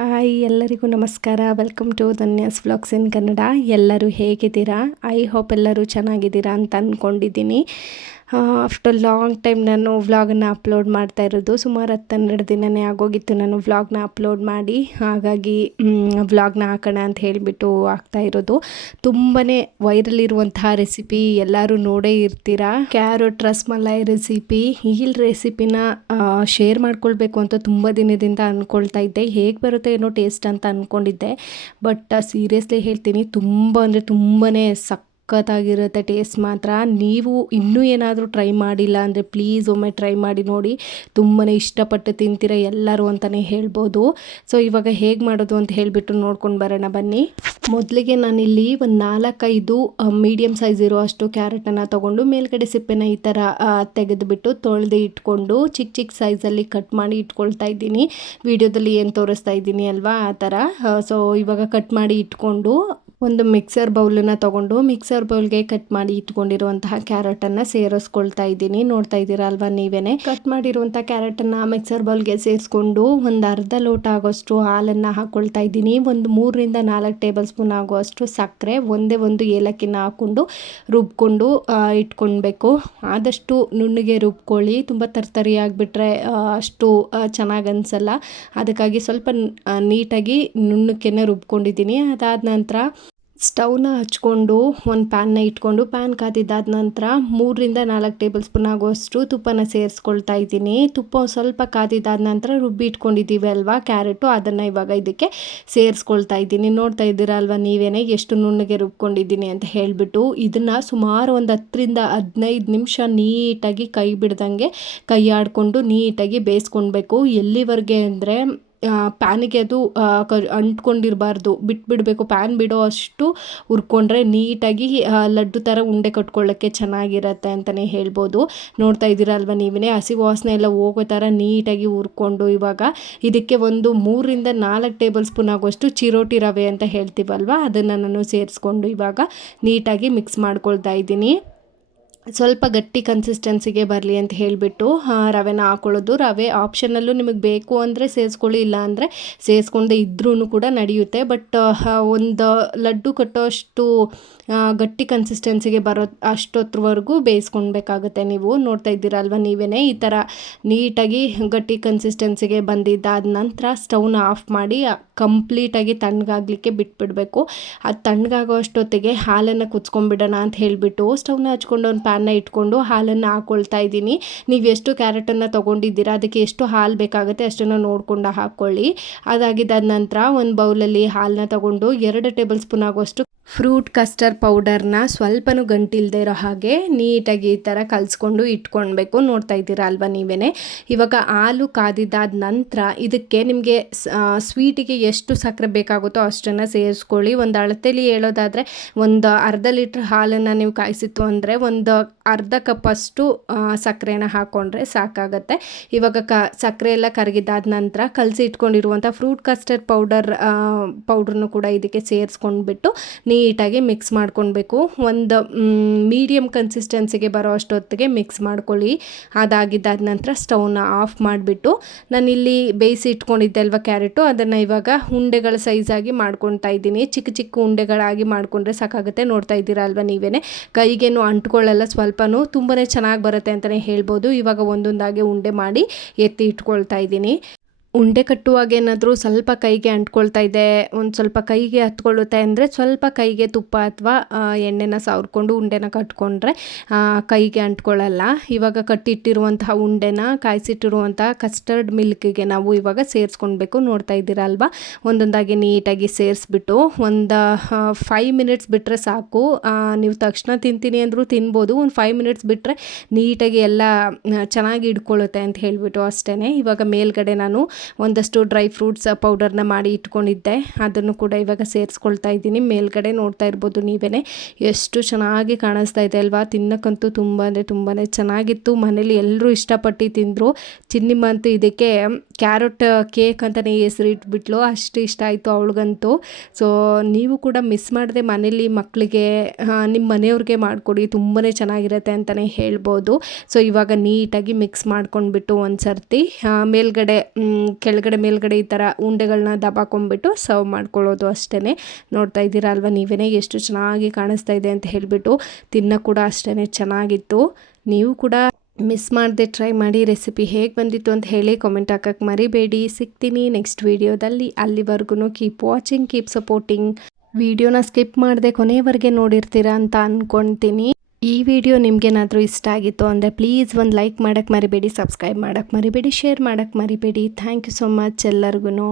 Hi ಎಲ್ಲರಿಗೂ ನಮಸ್ಕಾರ. Welcome to Dhanya's vlogs in Kannada. ಎಲ್ಲರೂ ಹೇಗಿದ್ದೀರಾ? ಐ ಹೋಪ್ ಎಲ್ಲರೂ ಚೆನ್ನಾಗಿದ್ದೀರಾ ಅಂತ ಅಂದ್ಕೊಂಡಿದ್ದೀನಿ. ಆಫ್ಟರ್ ಲಾಂಗ್ ಟೈಮ್ ನಾನು ವ್ಲಾಗನ್ನು ಅಪ್ಲೋಡ್ ಮಾಡ್ತಾ ಇರೋದು. ಸುಮಾರು 10-12 ದಿನವೇ ಆಗೋಗಿತ್ತು ನಾನು ವ್ಲಾಗ್ನ ಅಪ್ಲೋಡ್ ಮಾಡಿ. ಹಾಗಾಗಿ ವ್ಲಾಗ್ನ ಹಾಕೋಣ ಅಂತ ಹೇಳಿಬಿಟ್ಟು ಆಗ್ತಾ ಇರೋದು. ತುಂಬಾ ವೈರಲ್ ಇರುವಂತಹ ರೆಸಿಪಿ ಎಲ್ಲರೂ ನೋಡೇ ಇರ್ತೀರಾ. Carrot rasmalai recipe. ಈ ರೆಸಿಪಿನ ಶೇರ್ ಮಾಡ್ಕೊಳ್ಬೇಕು ಅಂತ ತುಂಬ ದಿನದಿಂದ ಅಂದ್ಕೊಳ್ತಾ ಇದ್ದೆ. ಹೇಗೆ ಬರುತ್ತೆ ಏನೋ ಟೇಸ್ಟ್ ಅಂತ ಅಂದ್ಕೊಂಡಿದ್ದೆ. ಬಟ್ ಸೀರಿಯಸ್ಲಿ ಹೇಳ್ತೀನಿ, ತುಂಬ ಅಂದರೆ ತುಂಬಾ ಸಖತ್ತಾಗಿರುತ್ತೆ ಟೇಸ್ಟ್ ಮಾತ್ರ. ನೀವು ಇನ್ನೂ ಏನಾದರೂ ಟ್ರೈ ಮಾಡಿಲ್ಲ ಅಂದರೆ ಪ್ಲೀಸ್ ಒಮ್ಮೆ ಟ್ರೈ ಮಾಡಿ ನೋಡಿ. ತುಂಬಾ ಇಷ್ಟಪಟ್ಟು ತಿಂತೀರ ಎಲ್ಲರೂ ಅಂತಲೇ ಹೇಳ್ಬೋದು. ಸೊ ಇವಾಗ ಹೇಗೆ ಮಾಡೋದು ಅಂತ ಹೇಳಿಬಿಟ್ಟು ನೋಡ್ಕೊಂಡು ಬರೋಣ ಬನ್ನಿ. ಮೊದಲಿಗೆ ನಾನಿಲ್ಲಿ ಒಂದು 4-5 ಮೀಡಿಯಮ್ ಸೈಜ್ ಇರೋ ಅಷ್ಟು ಕ್ಯಾರೆಟನ್ನು ತೊಗೊಂಡು ಮೇಲ್ಗಡೆ ಸಿಪ್ಪೆನ ಈ ಥರ ತೆಗೆದುಬಿಟ್ಟು ತೊಳೆದು ಇಟ್ಕೊಂಡು ಚಿಕ್ಕ ಚಿಕ್ಕ ಸೈಜಲ್ಲಿ ಕಟ್ ಮಾಡಿ ಇಟ್ಕೊಳ್ತಾ ಇದ್ದೀನಿ. ವಿಡಿಯೋದಲ್ಲಿ ಏನು ತೋರಿಸ್ತಾ ಇದ್ದೀನಿ ಅಲ್ವಾ ಆ ಥರ. ಸೊ ಇವಾಗ ಕಟ್ ಮಾಡಿ ಇಟ್ಕೊಂಡು ಒಂದು ಮಿಕ್ಸರ್ ಬೌಲನ್ನು ತೊಗೊಂಡು ಮಿಕ್ಸರ್ ಬೌಲ್ಗೆ ಕಟ್ ಮಾಡಿ ಇಟ್ಕೊಂಡಿರುವಂತಹ ಕ್ಯಾರೆಟನ್ನು ಸೇರಿಸ್ಕೊಳ್ತಾ ಇದ್ದೀನಿ. ನೋಡ್ತಾ ಇದ್ದೀರಾ ಅಲ್ವಾ ನೀವೇನೆ. ಕಟ್ ಮಾಡಿರುವಂಥ ಕ್ಯಾರೆಟನ್ನು ಮಿಕ್ಸರ್ ಬೌಲ್ಗೆ ಸೇರಿಸ್ಕೊಂಡು ಒಂದು ಅರ್ಧ ಲೋಟ ಆಗೋಷ್ಟು ಹಾಲನ್ನು ಹಾಕ್ಕೊಳ್ತಾ ಇದ್ದೀನಿ. ಒಂದು 3-4 ಟೇಬಲ್ ಸ್ಪೂನ್ ಆಗುವಷ್ಟು ಸಕ್ಕರೆ, ಒಂದು ಏಲಕ್ಕಿನ ಹಾಕ್ಕೊಂಡು ರುಬ್ಕೊಂಡು ಇಟ್ಕೊಳ್ಬೇಕು. ಆದಷ್ಟು ನುಣ್ಣಗೆ ರುಬ್ಕೊಳ್ಳಿ. ತುಂಬ ತರ್ತರಿ ಆಗಿಬಿಟ್ರೆ ಅಷ್ಟು ಚೆನ್ನಾಗಿ ಅನಿಸಲ್ಲ. ಅದಕ್ಕಾಗಿ ಸ್ವಲ್ಪ ನೀಟಾಗಿ ನುಣ್ಣಕ್ಕೆ ರುಬ್ಕೊಂಡಿದ್ದೀನಿ. ಅದಾದ ನಂತರ ಸ್ಟವ್ನ ಹಚ್ಕೊಂಡು ಒಂದು ಪ್ಯಾನ್ನ ಇಟ್ಕೊಂಡು ಪ್ಯಾನ್ ಕಾದಿದ್ದಾದ ನಂತರ 3-4 ಟೇಬಲ್ ಸ್ಪೂನ್ ಆಗುವಷ್ಟು ತುಪ್ಪನ ಸೇರಿಸ್ಕೊಳ್ತಾ ಇದ್ದೀನಿ. ತುಪ್ಪ ಸ್ವಲ್ಪ ಕಾದಿದ್ದಾದ ನಂತರ ರುಬ್ಬಿ ಇಟ್ಕೊಂಡಿದ್ದೀವಿ ಅಲ್ವಾ ಕ್ಯಾರೆಟು, ಅದನ್ನು ಇವಾಗ ಇದಕ್ಕೆ ಸೇರಿಸ್ಕೊಳ್ತಾ ಇದ್ದೀನಿ. ನೋಡ್ತಾ ಇದ್ದೀರಾ ಅಲ್ವಾ ನೀವೇನೆ ಎಷ್ಟು ನುಣ್ಣಗೆ ರುಬ್ಕೊಂಡಿದ್ದೀನಿ ಅಂತ ಹೇಳಿಬಿಟ್ಟು. ಇದನ್ನು ಸುಮಾರು ಒಂದು 10-15 ನಿಮಿಷ ನೀಟಾಗಿ ಕೈ ಬಿಡ್ದಂಗೆ ಕೈ ಆಡಿಕೊಂಡು ನೀಟಾಗಿ ಬೇಯಿಸ್ಕೊಳ್ಬೇಕು. ಎಲ್ಲಿವರೆಗೆ ಅಂದರೆ ಪ್ಯಾನಿಗೆ ಅದು ಅಂಟ್ಕೊಂಡಿರಬಾರ್ದು, ಬಿಟ್ಬಿಡಬೇಕು. ಪ್ಯಾನ್ ಬಿಡೋ ಅಷ್ಟು ಹುರ್ಕೊಂಡ್ರೆ ನೀಟಾಗಿ ಲಡ್ಡು ಥರ ಉಂಡೆ ಕಟ್ಕೊಳ್ಳೋಕ್ಕೆ ಚೆನ್ನಾಗಿರುತ್ತೆ ಅಂತಲೇ ಹೇಳ್ಬೋದು. ನೋಡ್ತಾ ಇದ್ದೀರಾ ಅಲ್ವಾ ನೀವೇ. ಹಸಿ ವಾಸನೆ ಎಲ್ಲ ಹೋಗೋ ಥರ ನೀಟಾಗಿ ಹುರ್ಕೊಂಡು ಇವಾಗ ಇದಕ್ಕೆ ಒಂದು 3-4 ಟೇಬಲ್ ಸ್ಪೂನ್ ಆಗುವಷ್ಟು ಚಿರೋಟಿ ರವೆ ಅಂತ ಹೇಳ್ತೀವಲ್ವ, ಅದನ್ನು ನಾನು ಸೇರಿಸ್ಕೊಂಡು ಇವಾಗ ನೀಟಾಗಿ ಮಿಕ್ಸ್ ಮಾಡ್ಕೊಳ್ತಾ ಇದ್ದೀನಿ. ಸ್ವಲ್ಪ ಗಟ್ಟಿ ಕನ್ಸಿಸ್ಟೆನ್ಸಿಗೆ ಬರಲಿ ಅಂತ ಹೇಳಿಬಿಟ್ಟು ರವೆನ ಹಾಕೊಳ್ಳೋದು. ರವೆ ಆಪ್ಷನಲ್ಲೂ ನಿಮಗೆ ಬೇಕು ಅಂದರೆ ಸೇರಿಸ್ಕೊಳ್ಳಿ, ಇಲ್ಲ ಅಂದರೆ ಸೇರಿಸ್ಕೊಂಡೆ ಇದ್ರೂ ಕೂಡ ನಡೆಯುತ್ತೆ. ಬಟ್ ಒಂದು ಲಡ್ಡು ಕಟ್ಟೋಷ್ಟು ಗಟ್ಟಿ ಕನ್ಸಿಸ್ಟೆನ್ಸಿಗೆ ಬರೋ ಅಷ್ಟೊತ್ತರವರೆಗೂ ಬೇಯಿಸ್ಕೊಳ್ಬೇಕಾಗುತ್ತೆ. ನೀವು ನೋಡ್ತಾ ಇದ್ದೀರಲ್ವ ನೀವೇ. ಈ ಥರ ನೀಟಾಗಿ ಗಟ್ಟಿ ಕನ್ಸಿಸ್ಟೆನ್ಸಿಗೆ ಬಂದಿದ್ದಾದ ನಂತರ ಸ್ಟವ್ನ ಆಫ್ ಮಾಡಿ ಕಂಪ್ಲೀಟಾಗಿ ತಣ್ಣಗಾಗಲಿಕ್ಕೆ ಬಿಟ್ಬಿಡಬೇಕು. ಅದು ತಣ್ಣಗಾಗೋ ಅಷ್ಟೊತ್ತಿಗೆ ಹಾಲನ್ನು ಕುದಿಸ್ಕೊಂಡ್ಬಿಡೋಣ ಅಂತ ಹೇಳಿಬಿಟ್ಟು ಸ್ಟವ್ನ ಹಚ್ಕೊಂಡು ಒಂದು ಪ್ಯಾನ್ನ ಇಟ್ಕೊಂಡು ಹಾಲನ್ನು ಹಾಕ್ಕೊಳ್ತಾ ಇದ್ದೀನಿ. ನೀವು ಎಷ್ಟು ಕ್ಯಾರೆಟನ್ನು ತೊಗೊಂಡಿದ್ದೀರಾ ಅದಕ್ಕೆ ಎಷ್ಟು ಹಾಲು ಬೇಕಾಗುತ್ತೆ ಅಷ್ಟನ್ನು ನೋಡಿಕೊಂಡು ಹಾಕ್ಕೊಳ್ಳಿ. ಅದಾಗಿದ್ದಾದ ನಂತರ ಒಂದು ಬೌಲಲ್ಲಿ ಹಾಲನ್ನ ತೊಗೊಂಡು 2 ಟೇಬಲ್ ಸ್ಪೂನ್ ಆಗುವಷ್ಟು ಫ್ರೂಟ್ ಕಸ್ಟರ್ಡ್ ಪೌಡರ್ನ ಸ್ವಲ್ಪನೂ ಗಂಟಿಲ್ಲದೆ ಇರೋ ಹಾಗೆ ನೀಟಾಗಿ ಈ ಥರ ಕಲಿಸ್ಕೊಂಡು ಇಟ್ಕೊಳ್ಬೇಕು. ನೋಡ್ತಾ ಇದ್ದೀರಾ ಅಲ್ವಾ ನೀವೇ. ಇವಾಗ ಹಾಲು ಕಾದಿದ್ದಾದ ನಂತರ ಇದಕ್ಕೆ ನಿಮಗೆ ಸ್ವೀಟಿಗೆ ಎಷ್ಟು ಸಕ್ಕರೆ ಬೇಕಾಗುತ್ತೋ ಅಷ್ಟನ್ನು ಸೇರಿಸ್ಕೊಳ್ಳಿ. ಒಂದು ಅಳತೆಲಿ ಹೇಳೋದಾದರೆ ಒಂದು ಅರ್ಧ ಲೀಟ್ರ್ ಹಾಲನ್ನು ನೀವು ಕಾಯಿಸಿತ್ತು ಅಂದರೆ ಒಂದು ಅರ್ಧ ಕಪ್ಪಷ್ಟು ಸಕ್ಕರೆನ ಹಾಕ್ಕೊಂಡ್ರೆ ಸಾಕಾಗತ್ತೆ. ಇವಾಗ ಸಕ್ಕರೆ ಎಲ್ಲ ಕರಗಿದಾದ ನಂತರ ಕಲಸಿ ಇಟ್ಕೊಂಡಿರುವಂಥ ಫ್ರೂಟ್ ಕಸ್ಟರ್ಡ್ ಪೌಡ್ರನ್ನು ಕೂಡ ಇದಕ್ಕೆ ಸೇರಿಸ್ಕೊಂಡ್ಬಿಟ್ಟು ನೀಟಾಗಿ ಮಿಕ್ಸ್ ಮಾಡ್ಕೊಳ್ಬೇಕು. ಒಂದು ಮೀಡಿಯಮ್ ಕನ್ಸಿಸ್ಟೆನ್ಸಿಗೆ ಬರೋ ಅಷ್ಟೊತ್ತಿಗೆ ಮಿಕ್ಸ್ ಮಾಡ್ಕೊಳ್ಳಿ. ಅದಾಗಿದ್ದಾದ ನಂತರ ಸ್ಟವ್ನ ಆಫ್ ಮಾಡಿಬಿಟ್ಟು ನಾನಿಲ್ಲಿ ಬೇಯಿಸಿ ಇಟ್ಕೊಂಡಿದ್ದೆ ಅಲ್ವಾ ಕ್ಯಾರೆಟು, ಅದನ್ನು ಇವಾಗ ಉಂಡೆಗಳ ಸೈಜಾಗಿ ಮಾಡ್ಕೊಳ್ತಾ ಇದ್ದೀನಿ. ಚಿಕ್ಕ ಚಿಕ್ಕ ಉಂಡೆಗಳಾಗಿ ಮಾಡಿಕೊಂಡ್ರೆ ಸಾಕಾಗುತ್ತೆ. ನೋಡ್ತಾ ಇದ್ದೀರಾ ಅಲ್ವಾ ನೀವೇ. ಕೈಗೇನು ಅಂಟ್ಕೊಳ್ಳಲ್ಲ, ಸ್ವಲ್ಪನೂ ತುಂಬಾ ಚೆನ್ನಾಗಿ ಬರುತ್ತೆ ಅಂತಲೇ ಹೇಳ್ಬೋದು. ಇವಾಗ ಒಂದೊಂದಾಗಿ ಉಂಡೆ ಮಾಡಿ ಎತ್ತಿ ಇಟ್ಕೊಳ್ತಾ ಇದ್ದೀನಿ. ಉಂಡೆ ಕಟ್ಟುವಾಗ ಏನಾದರೂ ಸ್ವಲ್ಪ ಕೈಗೆ ಅಂಟ್ಕೊಳ್ತಾ ಇದೆ, ಒಂದು ಸ್ವಲ್ಪ ಕೈಗೆ ಹತ್ಕೊಳ್ಳುತ್ತೆ ಅಂದರೆ ಸ್ವಲ್ಪ ಕೈಗೆ ತುಪ್ಪ ಅಥವಾ ಎಣ್ಣೆನ ಸವರ್ಕೊಂಡು ಉಂಡೆನ ಕಟ್ಕೊಂಡ್ರೆ ಕೈಗೆ ಅಂಟ್ಕೊಳ್ಳಲ್ಲ. ಇವಾಗ ಕಟ್ಟಿಟ್ಟಿರುವಂತಹ ಉಂಡೆನ ಕಾಯಿಸಿಟ್ಟಿರುವಂಥ ಕಸ್ಟರ್ಡ್ ಮಿಲ್ಕಿಗೆ ನಾವು ಇವಾಗ ಸೇರಿಸ್ಕೊಳ್ಬೇಕು. ನೋಡ್ತಾ ಇದ್ದೀರಾ ಅಲ್ವಾ. ಒಂದೊಂದಾಗಿ ನೀಟಾಗಿ ಸೇರಿಸ್ಬಿಟ್ಟು ಒಂದು 5 ಮಿನಿಟ್ಸ್ ಬಿಟ್ಟರೆ ಸಾಕು. ನೀವು ತಕ್ಷಣ ತಿಂತೀನಿ ಅಂದರೂ ತಿನ್ಬೋದು. ಒಂದು 5 ಮಿನಿಟ್ಸ್ ಬಿಟ್ಟರೆ ನೀಟಾಗಿ ಎಲ್ಲ ಚೆನ್ನಾಗಿ ಹಿಡ್ಕೊಳ್ಳುತ್ತೆ ಅಂತ ಹೇಳಿಬಿಟ್ಟು ಅಷ್ಟೇ. ಇವಾಗ ಮೇಲ್ಗಡೆ ನಾನು ಒಂದಷ್ಟು ಡ್ರೈ ಫ್ರೂಟ್ಸ್ ಪೌಡರ್ನ ಮಾಡಿ ಇಟ್ಕೊಂಡಿದ್ದೆ, ಅದನ್ನು ಕೂಡ ಇವಾಗ ಸೇರಿಸ್ಕೊಳ್ತಾ ಇದ್ದೀನಿ. ಮೇಲ್ಗಡೆ ನೋಡ್ತಾ ಇರ್ಬೋದು ನೀವೇ ಎಷ್ಟು ಚೆನ್ನಾಗಿ ಕಾಣಿಸ್ತಾ ಇದೆ ಅಲ್ವಾ. ತಿನ್ನಕ್ಕಂತೂ ತುಂಬ ಅಂದರೆ ತುಂಬಾ ಚೆನ್ನಾಗಿತ್ತು. ಮನೇಲಿ ಎಲ್ಲರೂ ಇಷ್ಟಪಟ್ಟು ತಿಂದರು. ಚಿನ್ನಿಮ್ಮ ಅಂತೂ ಇದಕ್ಕೆ ಕ್ಯಾರೆಟ್ ಕೇಕ್ ಅಂತಲೇ ಹೆಸರು ಇಟ್ಬಿಟ್ಲು, ಅಷ್ಟು ಇಷ್ಟ ಆಯಿತು ಅವಳಿಗಂತೂ. ಸೊ ನೀವು ಕೂಡ ಮಿಸ್ ಮಾಡದೆ ಮನೇಲಿ ಮಕ್ಕಳಿಗೆ ನಿಮ್ಮ ಮನೆಯವ್ರಿಗೆ ಮಾಡಿಕೊಡಿ, ತುಂಬಾ ಚೆನ್ನಾಗಿರುತ್ತೆ ಅಂತಲೇ ಹೇಳ್ಬೋದು. ಸೊ ಇವಾಗ ನೀಟಾಗಿ ಮಿಕ್ಸ್ ಮಾಡ್ಕೊಂಡ್ಬಿಟ್ಟು ಒಂದು ಸರ್ತಿ ಮೇಲ್ಗಡೆ ಕೆಳಗಡೆ ಮೇಲ್ಗಡೆ ಈ ಥರ ಉಂಡೆಗಳನ್ನ ದಬಾಕೊಂಡ್ಬಿಟ್ಟು ಸರ್ವ್ ಮಾಡ್ಕೊಳ್ಳೋದು ಅಷ್ಟೇ. ನೋಡ್ತಾ ಇದ್ದೀರಾ ಅಲ್ವಾ ನೀವೇ ಎಷ್ಟು ಚೆನ್ನಾಗಿ ಕಾಣಿಸ್ತಾ ಇದೆ ಅಂತ ಹೇಳಿಬಿಟ್ಟು. ತಿನ್ನೋ ಕೂಡ ಅಷ್ಟೇ ಚೆನ್ನಾಗಿತ್ತು. ನೀವು ಕೂಡ ಮಿಸ್ ಮಾಡದೆ ಟ್ರೈ ಮಾಡಿ. ರೆಸಿಪಿ ಹೇಗೆ ಬಂದಿತ್ತು ಅಂತ ಹೇಳಿ ಕಾಮೆಂಟ್ ಹಾಕಕ್ಕೆ ಮರಿಬೇಡಿ. ಸಿಗ್ತೀನಿ ನೆಕ್ಸ್ಟ್ ವೀಡಿಯೋದಲ್ಲಿ. ಅಲ್ಲಿವರೆಗೂ ಕೀಪ್ ವಾಚಿಂಗ್, ಕೀಪ್ ಸಪೋರ್ಟಿಂಗ್. ವಿಡಿಯೋನ ಸ್ಕಿಪ್ ಮಾಡದೆ ಕೊನೆಯವರೆಗೆ ನೋಡಿರ್ತೀರಾ ಅಂತ ಅಂದ್ಕೊಳ್ತೀನಿ. ಈ ವಿಡಿಯೋ ನಿಮಗೇನಾದರೂ ಇಷ್ಟ ಆಗಿತ್ತು ಅಂದರೆ ಪ್ಲೀಸ್ ಒಂದು ಲೈಕ್ ಮಾಡೋಕ್ಕೆ ಮರಿಬೇಡಿ, ಸಬ್ಸ್ಕ್ರೈಬ್ ಮಾಡೋಕ್ಕೆ ಮರಿಬೇಡಿ, ಶೇರ್ ಮಾಡೋಕ್ಕೆ ಮರಿಬೇಡಿ. ಥ್ಯಾಂಕ್ ಯು ಸೊ ಮಚ್ ಎಲ್ಲರಿಗೂ.